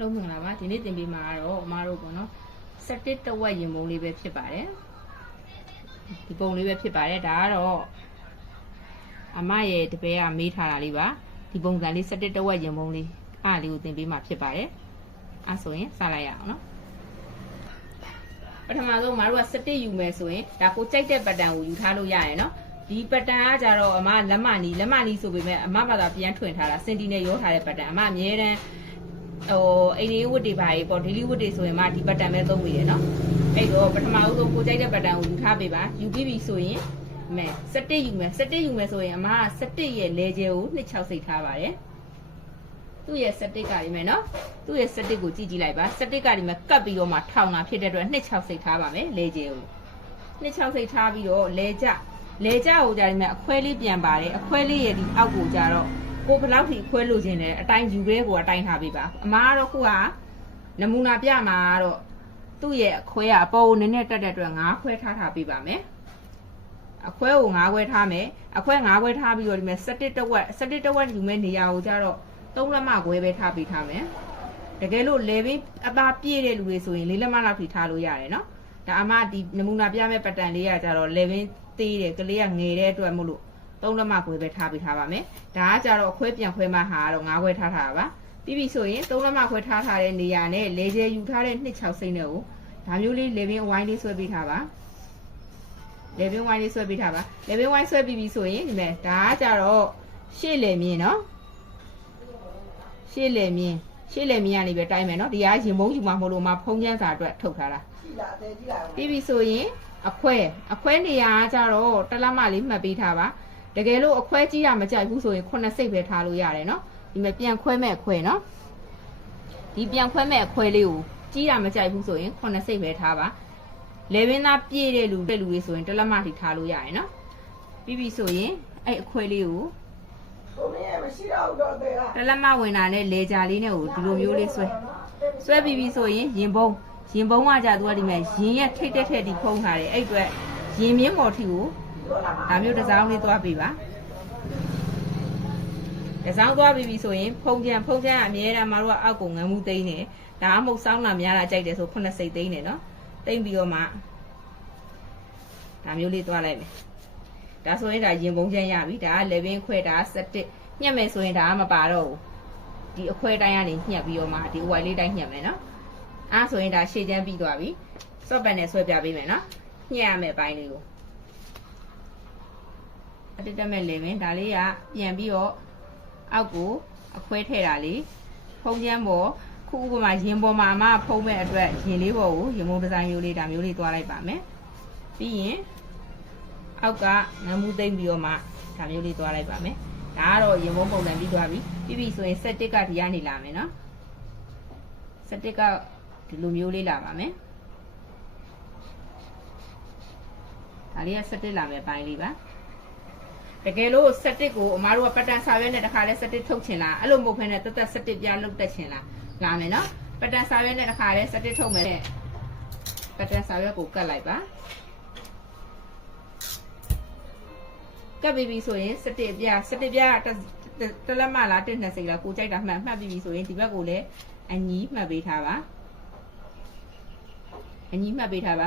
လုံးမင်္ဂလာပါဒီနေ့တင်ပေးမှာတော့အမားတို့ပေါ့နော်စက်တစ်တဝက်ရင်ပုံလေးပဲဖြစ်ပါတယ်ဒီပုံလေးပဲဖြစ်ပါတယ်ဒါကတော့အမရဲ့တပည့်ကမေးထားတာလေးပါဒီပုံစံလေးစက်တစ်တဝက်ရင်ပုံလေးအားလေးကိုတင်ပေးမှာဖြစ်ပါတယ်အဲ့ဆိုရင်စလိုက်ရအောင်နော်ပထမဆုံးအမားတို့ကစက်တစ်ယူမယ်ဆိုရင်ဒါကိုကြိုက်တဲ့ပတ်တန်ကိုယူထားလို့ရရယ်နော်ဒီပတ်တန်ကကြတော့အမလက်မနီဆိုပေမဲ့အမဘာသာပြန်ထွင်ထားတာစင်တီနဲ့ရောထားတဲ့ပတ်တန်အမအမြဲတမ်းအိမ်လေးဝတ်တွေပါရေပေါ့ဒေလီဝတ်တွေဆိုရင်မှဒီပတ်တန်ပဲသုံးနေရနော်အဲ့တော့ပထမဦးဆုံးကိုကြိုက်တဲ့ပတ်တန်ကိုယူထားပေးပါယူပြီးပြီဆိုရင်မဲစက်တစ်ယူမယ်ဆိုရင်အမကစက်တစ်ရဲ့လဲကျဲကို2.6စိတ်ထားပါတယ်သူ့ရဲ့စက်တစ်ကဒီမဲ့နော်သူ့ရဲ့စက်တစ်ကိုကြည့်လိုက်ပါစက်တစ်ကဒီမဲ့ကတ်ပြီးတော့မှထောင်တာဖြစ်တဲ့အတွက်2.6စိတ်ထားပါမယ်လဲကျဲကို2.6စိတ်ထားပြီးတော့လဲကျကိုကြာဒီမဲ့အခွဲလေးပြန်ပါတယ်အခွဲလေးရဲ့ဒီအောက်ကိုကြာတော့ကိုဘယ်လောက်ထိခွဲလို့ခြင်းလဲအတိုင်းယူခဲကိုအတိုင်းထားပေးပါအမားကတော့ခုကနမူနာပြမှာတော့သူ့ရဲ့အခွဲကအပေါ်ကိုနည်းနည်းတက်တဲ့အတွက်9ခွဲထားပေးပါမယ်အခွဲကို9ခွဲထားမယ်အခွဲ9ခွဲထားပြီးတော့ဒီမဲ့17တဝက်ယူမဲ့နေရာကိုကျတော့3လက်မခွဲပဲထားပေးထားမယ်တကယ်လို့လေဘင်းအပါပြည့်တဲ့လူတွေဆိုရင်4လက်မလောက်ထိထားလို့ရတယ်နော်ဒါအမဒီနမူနာပြမဲ့ပတ်တန်လေးကကျတော့လေဘင်းသေးတယ်ကလေးကငယ်တဲ့အတွက်မို့လို့3လက်မခွဲပဲထားပေးထားပါမယ်ဒါကကြတော့အခွဲပြန်ခွဲမှဟာတော့9ခွဲထားတာပါပြီးပြီဆိုရင်3လက်မခွဲထားတဲ့နေရာနဲ့လေကျဲယူထားတဲ့2.6စိမ့်နဲ့ကိုဒါမျိုးလေးလေဘင်းအဝိုင်းလေးဆွဲပေးထားပါလေဘင်းဝိုင်းလေးဆွဲပေးထားပါလေဘင်းဝိုင်းဆွဲပြီးပြီဆိုရင်ဒီမဲ့ဒါကကြတော့ရှေ့လေမြင်နော်ရှေ့လေမြင်ကနေပဲတိုင်းမယ်နော်ဒီကရင်မုံယူမှာမလို့မဖုံးချမ်းစာအတွက်ထုတ်ထားတာပြီးပြီဆိုရင်အခွဲနေရာကကြတော့တလက်မလေးမှတ်ပေးထားပါတကယ်လို့အခွဲကြီးတာမကြိုက်ဘူးဆိုရင်9စိတ်ပဲထားလို့ရတယ်နော်ဒီမဲ့ပြန်ခွဲမဲ့အခွဲနော်ဒီပြန်ခွဲမဲ့အခွဲလေးကိုကြီးတာမကြိုက်ဘူးဆိုရင်9စိတ်ပဲထားပါလေဘင်းသားပြည့်တဲ့လူတွေဆိုရင်တလက်မထိထားလို့ရတယ်နော်ပြီးပြီဆိုရင်အဲ့အခွဲလေးကိုတလက်မဝင်တာနဲ့လေကြာလေးနဲ့ကိုဒီလိုမျိုးလေးဆွဲပြီးပြီဆိုရင်ရင်ဘုံကကြသူကဒီမဲ့ရင်ရဲ့ထိတ်တဲ့ဒီဖုံးထားတယ်အဲ့အတွက်ရင်မြင့်ပေါ်ထိကိုဒါမျိုးတစ်စောင်းလေးသွားပေးပါတစ်စောင်းသွားပြီးပြီဆိုရင်ဖုံးချမ်းအမြဲတမ်းမတို့ကအောက်ကိုငန်းမှုသိမ်းနေဒါအမဟုတ်စောင်းတာများတာကြိုက်တယ်ဆို9စိတ်သိမ်းနေနော်သိမ်းပြီးတော့မှဒါမျိုးလေးသွားလိုက်မယ်ဒါဆိုရင်ဒါရင်ပုံချမ်းရပြီဒါကလေဘင်းခွဲတာ17ညှက်မယ်ဆိုရင်ဒါကမပါတော့ဘူးဒီအခွဲတိုင်းကနေညှက်ပြီးတော့မှဒီအဝိုင်လေးတိုင်းညှက်မယ်နော်အားဆိုရင်ဒါရှေ့ချမ်းပြီးသွားပြီစော့ပတ်နဲ့ဆွဲပြပေးမယ်နော်ညှက်ရမယ်ပိုင်းလေးကိုတက်မဲ့လေဘင်းဒါလေးကပြန်ပြီးတော့အောက်ကိုအခွဲထည့်တာလေးဖုံးချမ်းပေါ်ခုဥပမာရင်ပေါ်မှာအမဖုံးမဲ့အတွက်ရင်လေးပေါ်ကိုရင်မုံဒီဇိုင်းမျိုးလေးဒါမျိုးလေးသွားလိုက်ပါမယ်ပြီးရင်အောက်ကငမ်းမှုသိမ့်ပြီးတော့မှဒါမျိုးလေးသွားလိုက်ပါမယ်ဒါကတော့ရင်မုံပုံစံပြီးသွားပြီဆိုရင်ဆက်တစ်ကဒီကနေလာမယ်နော်ဆက်တစ်ကဒီလိုမျိုးလေးလာပါမယ်ဒါလေးကဆက်တစ်လာမယ်ပိုင်းလေးပါတကယ်လို့ဆက်တစ်ကိုအမားတို့ကပတ်တန်စာရွက်နဲ့တခါလဲဆက်တစ်ထုတ်ချင်လားအဲ့လိုမဟုတ်ဘဲနဲ့တက်ဆက်တစ်ပြလုတ်တက်ချင်လားလာမယ်နော်ပတ်တန်စာရွက်နဲ့တခါလဲဆက်တစ်ထုတ်မယ်ပတ်တန်စာရွက်ကိုကတ်လိုက်ပါကတ်ပြီးပြီဆိုရင်ဆက်တစ်ပြတလက်မလား1.2စိတ်လားကိုကြိုက်တာမှတ်ပြီးပြီဆိုရင်ဒီဘက်ကိုလည်းအညီမှတ်ပေးထားပါ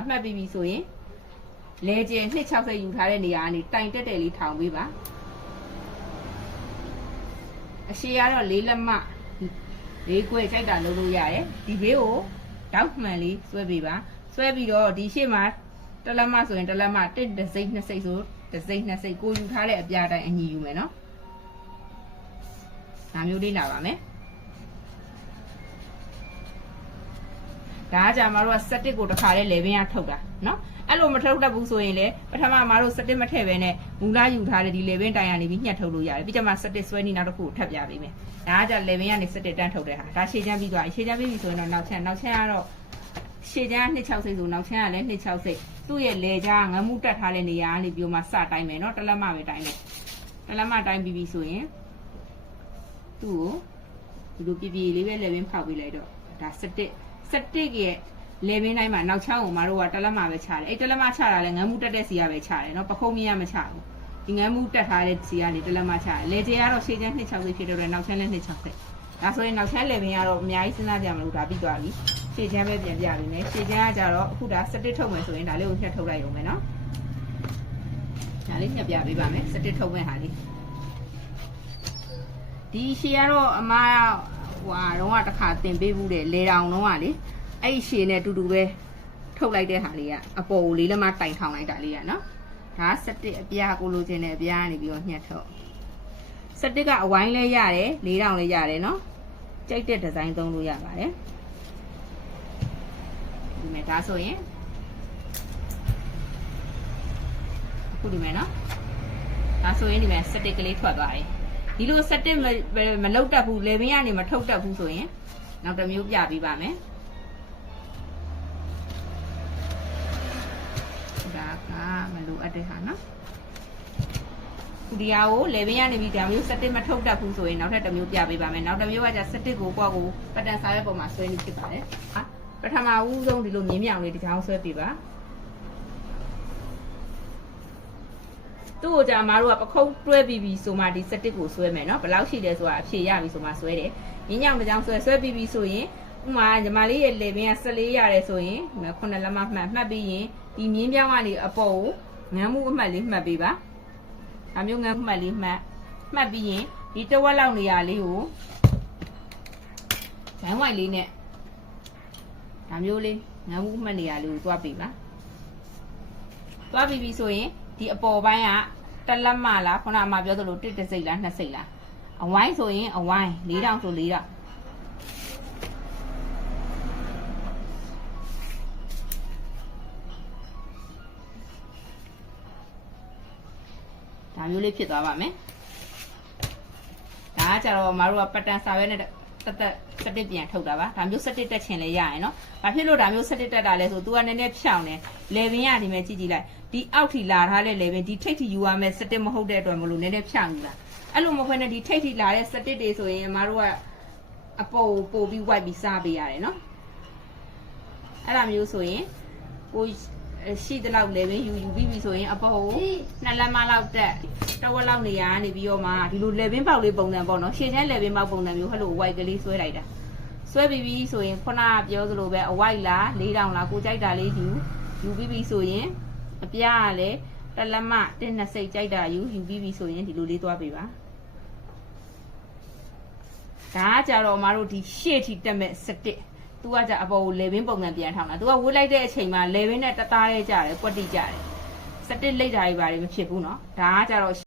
မှတ်ပြီးပြီဆိုရင်လဲကျဲ2.6စိတ်ယူထားတဲ့နေရာကနေတိုင်တက်တယ်လေးထောင်ပေးပါအရှိကတော့4လက်မ4ခွဲကြိုက်တာလုပ်လို့ရတယ်ဒီဘေးကိုတောက်မှန်လေးဆွဲပေးပါဆွဲပြီးတော့ဒီရှေ့မှာတလက်မဆိုရင်တလက်မ1စိတ်2စိတ်ဆို1စိတ်2စိတ်ကိုယူထားတဲ့အပြားတိုင်းအညီယူမယ်နော်ဒါမျိုးလေးလာပါမယ်ဒါကကြမှာတော့စက်တစ်ကိုတစ်ခါလေးလေဘင်းရထုတ်တာနော်အဲ့လိုမထုတ်တတ်ဘူးဆိုရင်လေပထမမှာတော့စက်တစ်မထည့်ပဲနဲ့မူလာယူထားတဲ့ဒီလေဘင်းတိုင်ရနေပြီးညှက်ထုတ်လို့ရတယ်ပြီးကြမှာစက်တစ်ဆွဲနေနောက်တစ်ခုကိုထပ်ပြပေးမယ်ဒါကကြလေဘင်းကနေစက်တစ်တန်းထုတ်တဲ့ဟာဒါရှေ့ချမ်းပြီးသွားပြီရှေ့ချမ်းပြီးပြီဆိုရင်တော့နောက်ချမ်းကတော့ရှေ့ချမ်း2.6စိတ်ဆိုနောက်ချမ်းကလည်း2.6စိတ်သူ့ရဲ့လေကြားငမှုတက်ထားတဲ့နေရာကနေပြီးမှစတိုင်းမယ်နော်တလက်မပဲတိုင်းမယ်တလက်မတိုင်းပြီးပြီဆိုရင်သူ့ကိုဒီလိုပြလေးပဲလေဘင်းဖောက်ပေးလိုက်တော့ဒါစက်တစ်ရဲ့လေဘင်းတိုင်းမှာနောက်ချောင်းကိုမတို့ကတလက်မပဲချတယ်အဲ့တလက်မချတာလဲငမ်းမှုတက်တဲ့စီကပဲချတယ်နော်ပခုံးမရမချဘူးဒီငမ်းမှုတက်ထားတဲ့စီကနေတလက်မချတယ်လေကျဲကတော့ရှေ့ချမ်း2.6စိတ်ဖြစ်တော့နောက်ချမ်းလည်း2.6စိတ် ဒါဆိုရင်နောက်ချမ်းလေပင်ကတော့အများကြီးစဉ်းစားကြမလို့ဒါပြီးသွားပြီရှေ့ချမ်းပဲပြန်ပြပြီမယ်ရှေ့ချမ်းကကြတော့အခုဒါ17ထုတ်မယ်ဆိုရင်ဒါလေးကိုညှက်ထုတ်လိုက်ရုံပဲနော်ဒါလေးညှက်ပြပေးပါမယ်17ထုတ်မဲ့ဟာလေးဒီရှေ့ကတော့အမဟိုတော့တစ်ခါတင်ပေးဘူးတယ်လေတောင်တော့ကလေအဲ့ဒီရှေ့နဲ့အတူတူပဲထုတ်လိုက်တဲ့ဟာလေးကအပေါ်ကိုလေးလက်မတိုင်ထောင်လိုက်တာလေးကနော်ဒါ17အပြားကိုလိုချင်တဲ့အပြားကနေပြီးတော့ညှက်ထုတ်17ကအဝိုင်းလဲရတယ်4000လဲရတယ်နော်ကြိုက်တဲ့ဒီဇိုင်းသုံးလို့ရပါတယ်ဒီမဲ့ဒါဆိုရင်အခုဒီမဲ့နော်ဒါဆိုရင်ဒီမဲ့17ကလေးထွက်သွားတယ်ဒီလို17မလောက်တတ်ဘူးလေဘင်းကနေမထုတ်တတ်ဘူးဆိုရင်နောက်တစ်မျိုးပြပေးပါမယ်ဒါကမလိုအပ်တဲ့ဟာနော်ဒီဟာကိုလေဘင်းကနေပြီးဒါမျိုး17မထုတ်တတ်ဘူးဆိုရင်နောက်ထပ်တစ်မျိုးပြပေးပါမယ်နောက်တစ်မျိုးကじゃ17ကိုကိုပတန်စားရဲ့ပုံမှာဆွဲနေဖြစ်ပါတယ်ဟာပထမဦးဆုံးဒီလိုမြင်းမြောင်လေးဒီချောင်းဆွဲပြပါသူ့ကိုじゃအမားတို့ကပခုတ်တွဲပြီးပြီဆိုမှဒီ17ကိုဆွဲမယ်နော်ဘယ်လောက်ရှိလဲဆိုတာအဖြေရပြီဆိုမှဆွဲတယ်မြင်းမြောင်တစ်ချောင်းဆွဲပြီးပြီဆိုရင်ဥမာညီမလေးရဲ့လေဘင်းက14ရတယ်ဆိုရင်9လက်မမှတ်ပြီးရင်ဒီမြင်းပြောင်းကနေအပေါ်ကိုငန်းမှုအမှတ်လေးမှတ်ပေးပါဒါမျိုးငန်းမှတ်လေးမှတ်ပြီးရင်ဒီတဝက်လောက်နေရာလေးကိုဇိုင်းဝိုင်လေးနဲ့ဒါမျိုးလေးငန်းမှုမှတ်နေရာလေးကိုသွားပေးပါသွားပြီးပြီဆိုရင်ဒီအပေါ်ပိုင်းကတစ်လက်မလားခုနကမှပြောသလိုတစ်စိတ်လားနှစ်စိတ်လားအဝိုင်းဆိုရင်အဝိုင်း4000ဆို4000ဒါမျိုးလေးဖြစ်သွားပါမယ်ဒါကကြတော့မတို့ကပတန်စာရွက်နဲ့17ပြန်ထုတ်တာပါဒါမျိုး17တက်ချင်လဲရရင်เนาะဘာဖြစ်လို့ဒါမျိုး17တက်တာလဲဆို तू ကနည်းနည်းဖြောင်းတယ်လေဘင်းရဒီမဲ့ကြည့်လိုက်ဒီအောက်ထီလာထားတဲ့လေဘင်းဒီထိတ်ထီယူရမယ်17မဟုတ်တဲ့အတွက်မလို့နည်းနည်းဖြောင်းယူလာအဲ့လိုမဟုတ်နဲ့ဒီထိတ်ထီလာတဲ့17တွေဆိုရင်အမတို့ကအပေါ်ပို့ပြီးဝိုက်ပြီးစားပေးရတယ်เนาะအဲ့ဒါမျိုးဆိုရင်ကိုရှိတဲ့လောက်လေဘင်းယူပြီးပြီဆိုရင်အပေါ်ကို2လက်မလောက်တက်တဝက်လောက်နေရနေပြီးတော့မှဒီလိုလေဘင်းပေါက်လေးပုံစံပေါ့နော်ရှည်ချမ်းလေဘင်းပေါက်ပုံစံမျိုးဟဲ့လိုဝိုက်ကလေးဆွဲလိုက်တာဆွဲပြီးပြီဆိုရင်ခုနကပြောသလိုပဲအဝိုက်လား4000လားကိုကြိုက်တာလေးယူပြီးပြီဆိုရင်အပြားကလည်းတစ်လက်မ120ကြိုက်တာယူပြီးပြီဆိုရင်ဒီလိုလေးသွားပေးပါဒါကကြတော့အမတို့ဒီရှေ့ထိတက်မဲ့17သူကကြအပေါ်ကိုလေဘင်းပုံစံပြန်ထောင်းတာသူကဝှေ့လိုက်တဲ့အချိန်မှာလေဘင်းနဲ့တသားလေးကြတယ်ကွက်တိကြတယ်17လိတ်တာကြီးပါလေမဖြစ်ဘူးเนาะဒါကကြတော့